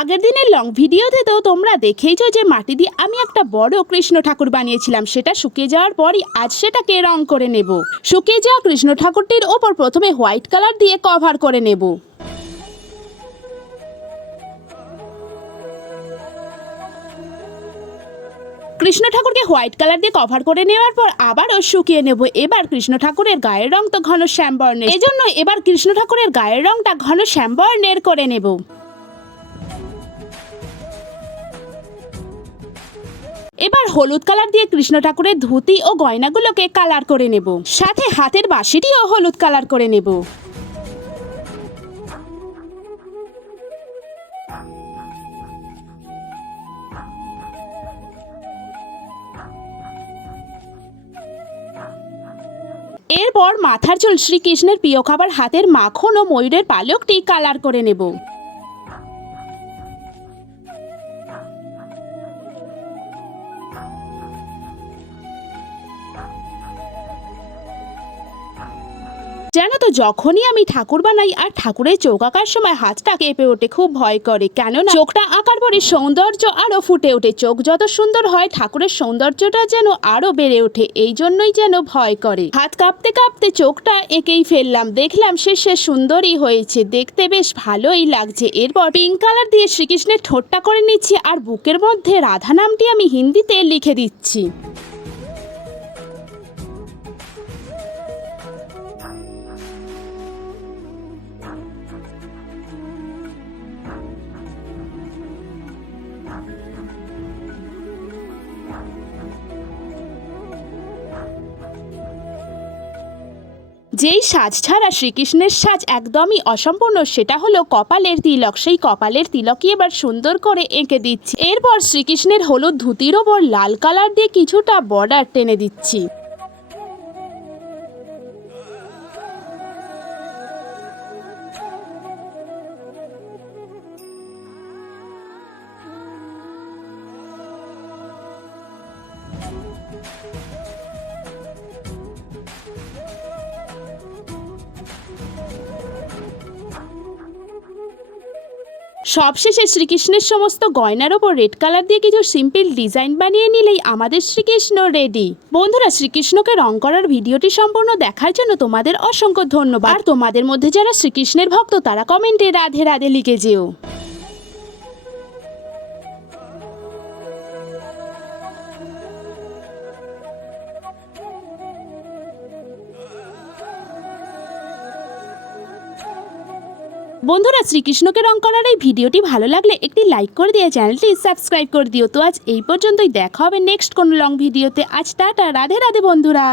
আগের দিনের লং ভিডিওতে তো তোমরা দেখেইছো যে মাটি দিয়ে আমি একটা বড় কৃষ্ণ ঠাকুর বানিয়েছিলাম। সেটা শুকিয়ে যাওয়ার পরই আজ সেটাকে রং করে নেব। শুকিয়ে যাওয়া কৃষ্ণ ঠাকুরটির ওপর প্রথমে হোয়াইট কালার দিয়ে কভার করে নেব। কৃষ্ণ ঠাকুরকে হোয়াইট কালার দিয়ে কভার করে নেওয়ার পর আবারও শুকিয়ে নেব। এবার কৃষ্ণ ঠাকুরের গায়ের রং তো ঘন শ্যাম বর্ণের এজন্য এবার কৃষ্ণ ঠাকুরের গায়ের রংটা ঘন শ্যাম বর্ণের করে নেব। এবার হলুদ কালার দিয়ে কৃষ্ণ ঠাকুরের ধুতি ও গয়নাগুলোকে কালার করে নেব। সাথে হাতের বাঁশিটিও হলুদ কালার করে নেব। এরপর মাথার চুল শ্রীকৃষ্ণের প্রিয় খাবার হাতের মাখন ও ময়ূরের পালকটি কালার করে নেব। জানো তো যখনই আমি ঠাকুর বানাই আর ঠাকুরের চোখ আঁকার সময় হাতটা কেঁপে ওঠে, খুব ভয় করে। কেননা চোখটা আঁকার পরে সৌন্দর্য আরও ফুটে ওঠে। চোখ যত সুন্দর হয়, ঠাকুরের সৌন্দর্যটা যেন আরও বেড়ে ওঠে। এই জন্যই যেন ভয় করে। হাত কাঁপতে কাঁপতে চোখটা এঁকেই ফেললাম। দেখলাম শেষে সুন্দরই হয়েছে। দেখতে বেশ ভালোই লাগছে। এরপর পিঙ্ক কালার দিয়ে শ্রীকৃষ্ণের ঠোঁটটা করে নিচ্ছি আর বুকের মধ্যে রাধা নামটি আমি হিন্দিতে লিখে দিচ্ছি। যেই সাজ ছাড়া শ্রীকৃষ্ণের সাজ একদমই অসম্পূর্ণ, সেটা হলো কপালের তিলক। সেই কপালের তিলকই এবার সুন্দর করে এঁকে দিচ্ছি। এরপর শ্রীকৃষ্ণের হলুদ ধুতির ওপর লাল কালার দিয়ে কিছুটা বর্ডার টেনে দিচ্ছি। সবশেষে শ্রীকৃষ্ণের সমস্ত গয়নার ওপর রেড কালার দিয়ে কিছু সিম্পল ডিজাইন বানিয়ে নিলেই আমাদের শ্রীকৃষ্ণ রেডি বন্ধুরা, শ্রীকৃষ্ণকে রং করার ভিডিওটি সম্পূর্ণ দেখার জন্য তোমাদের অসংখ্য ধন্যবাদ। আর তোমাদের মধ্যে যারা শ্রীকৃষ্ণের ভক্ত, তারা কমেন্টে রাধে রাধে লিখে যেও। বন্ধুরা, শ্রীকৃষ্ণকে রং করার এই ভিডিওটি ভালো লাগলে একটি লাইক করে দিয়ে চ্যানেলটি সাবস্ক্রাইব করে দিও। তো আজ এই পর্যন্তই, দেখা হবে নেক্সট কোনো লং ভিডিওতে আজ টাটা, রাধে রাধে বন্ধুরা।